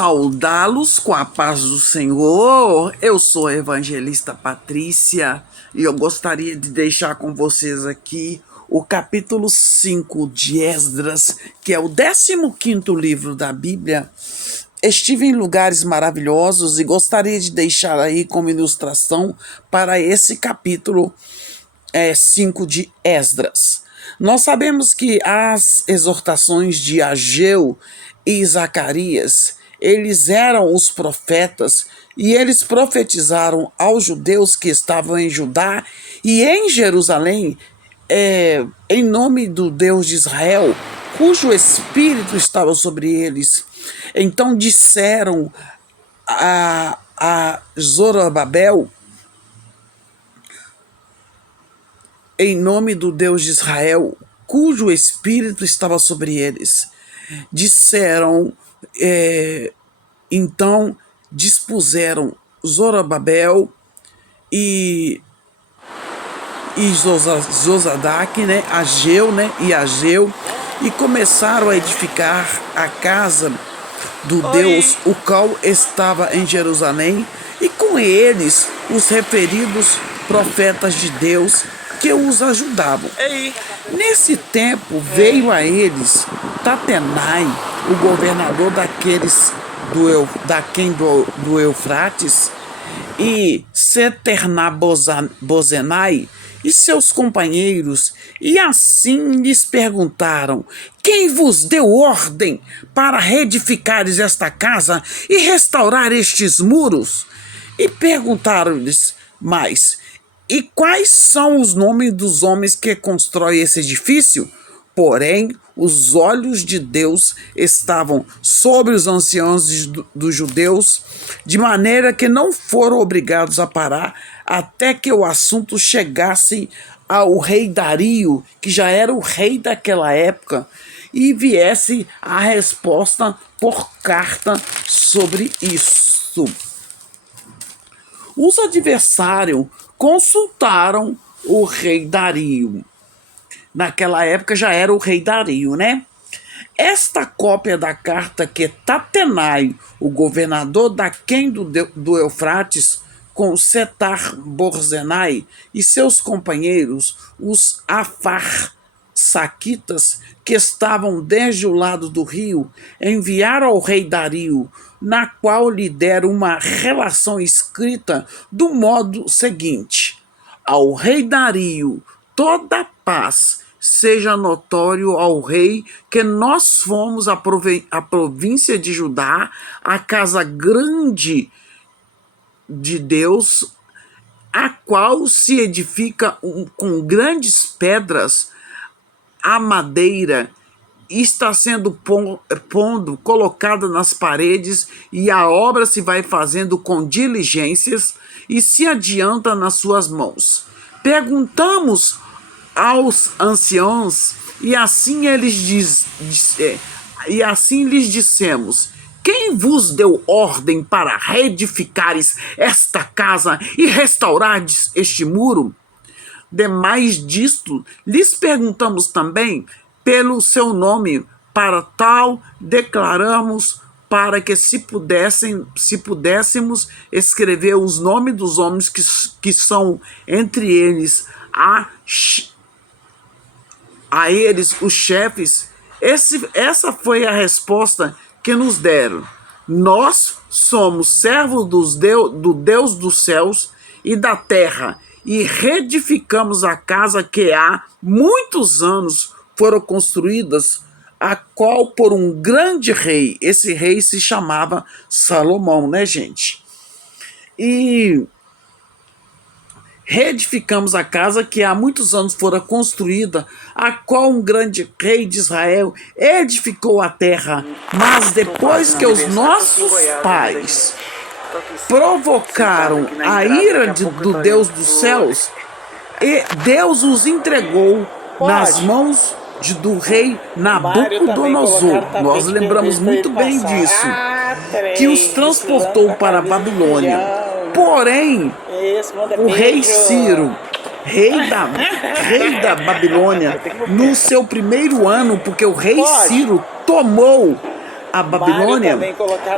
saudá-los com a paz do Senhor. Eu sou a evangelista Patrícia e eu gostaria de deixar com vocês aqui o capítulo 5 de Esdras, que é o 15º livro da Bíblia. Estive em lugares maravilhosos e gostaria de deixar aí como ilustração para esse capítulo 5 de Esdras. Nós sabemos que as exortações de Ageu e Zacarias, eles eram os profetas e eles profetizaram aos judeus que estavam em Judá e em Jerusalém, em nome do Deus de Israel, cujo espírito estava sobre eles. Então disseram a Zorobabel, em nome do Deus de Israel, cujo espírito estava sobre eles. Disseram, então dispuseram Zorobabel e Josadaque, Ageu, e começaram a edificar a casa do Deus, o qual estava em Jerusalém, e com eles os referidos profetas de Deus que os ajudavam. Nesse tempo veio a eles Tatenai, o governador do Eufrates, e Seternabozenai e seus companheiros, e assim lhes perguntaram: quem vos deu ordem para reedificares esta casa e restaurar estes muros? E perguntaram-lhes mais: e quais são os nomes dos homens que constroem esse edifício? Porém, os olhos de Deus estavam sobre os anciãos dos judeus, de maneira que não foram obrigados a parar até que o assunto chegasse ao rei Dario, que já era o rei daquela época, e viesse a resposta por carta sobre isso. Os adversários consultaram o rei Dario. Naquela época já era o rei Dario, né? Esta cópia da carta que Tatenai, o governador daquém do Eufrates, com Setar-Bozenai e seus companheiros, os Afarsaquitas, que estavam desde o lado do rio, enviaram ao rei Dario, na qual lhe deram uma relação escrita do modo seguinte: ao rei Dario, toda paz seja notório ao rei que nós fomos a província de Judá, a casa grande de Deus, a qual se edifica com grandes pedras, a madeira está sendo colocada nas paredes, e a obra se vai fazendo com diligências e se adianta nas suas mãos. Perguntamos aos anciãos, e assim lhes dissemos: quem vos deu ordem para reedificares esta casa e restaurardes este muro? Demais disto, lhes perguntamos também pelo seu nome, para tal declaramos, para que se pudéssemos escrever os nomes dos homens que são entre eles, a eles os chefes. Essa foi a resposta que nos deram: nós somos servos do Deus dos céus e da terra, e reedificamos a casa que há muitos anos foram construídas, a qual por um grande rei. Esse rei se chamava Salomão, né, gente? E reedificamos a casa que há muitos anos fora construída, a qual um grande rei de Israel edificou a terra. Mas depois que os nossos pais provocaram a ira do Deus dos céus, e Deus os entregou nas mãos do rei Nabucodonosor. Nós lembramos muito bem disso, que os transportou para a Babilônia. Porém, o rei Ciro, rei da Babilônia, no seu primeiro ano, porque o rei Ciro tomou a Babilônia,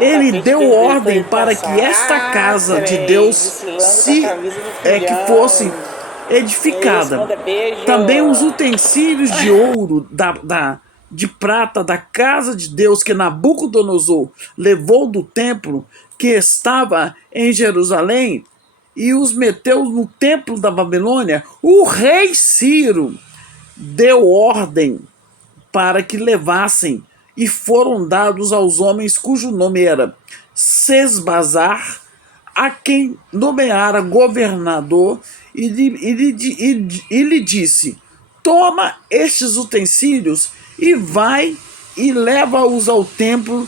ele deu ordem para que esta casa de Deus que fosse edificada. Também os utensílios de ouro, de prata da casa de Deus que Nabucodonosor levou do templo que estava em Jerusalém e os meteu no templo da Babilônia, o rei Ciro deu ordem para que levassem e foram dados aos homens cujo nome era Sesbazar, a quem nomeara governador, e lhe disse: toma estes utensílios e vai e leva-os ao templo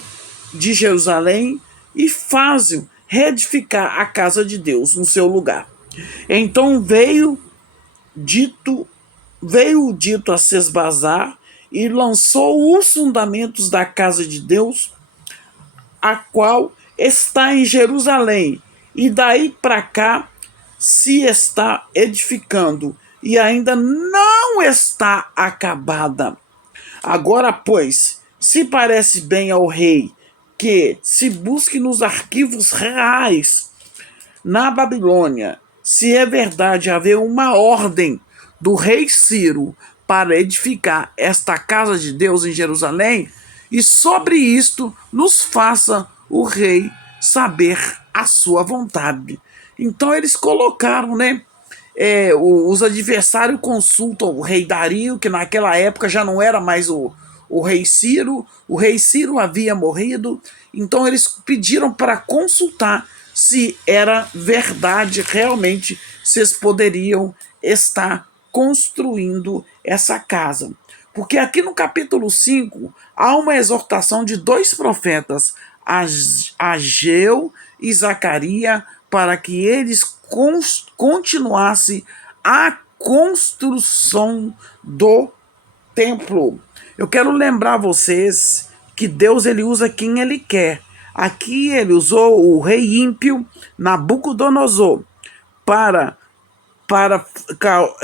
de Jerusalém e faz-o reedificar a casa de Deus no seu lugar. Então veio o dito a Sesbazar e lançou os fundamentos da casa de Deus, a qual está em Jerusalém, e daí para cá se está edificando, e ainda não está acabada. Agora, pois, se parece bem ao rei que se busque nos arquivos reais na Babilônia, se é verdade haver uma ordem do rei Ciro para edificar esta casa de Deus em Jerusalém, e sobre isto nos faça o rei saber a sua vontade. Então eles colocaram, né? Os adversários consultam o rei Dario, que naquela época já não era mais o rei Ciro. O rei Ciro havia morrido, então eles pediram para consultar se era verdade realmente, se eles poderiam estar construindo essa casa. Porque aqui no capítulo 5 há uma exortação de dois profetas, Ageu e Zacarias, para que eles continuassem a construção do templo. Eu quero lembrar vocês que Deus ele usa quem ele quer. Aqui ele usou o rei ímpio Nabucodonosor para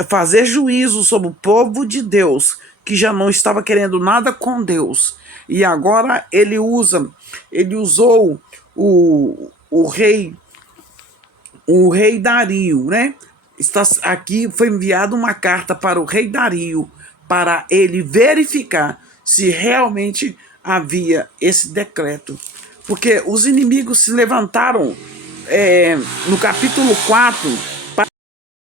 fazer juízo sobre o povo de Deus, que já não estava querendo nada com Deus. E agora ele usou o rei Dario, né? Aqui foi enviada uma carta para o rei Dario, para ele verificar se realmente havia esse decreto. Porque os inimigos se levantaram no capítulo 4,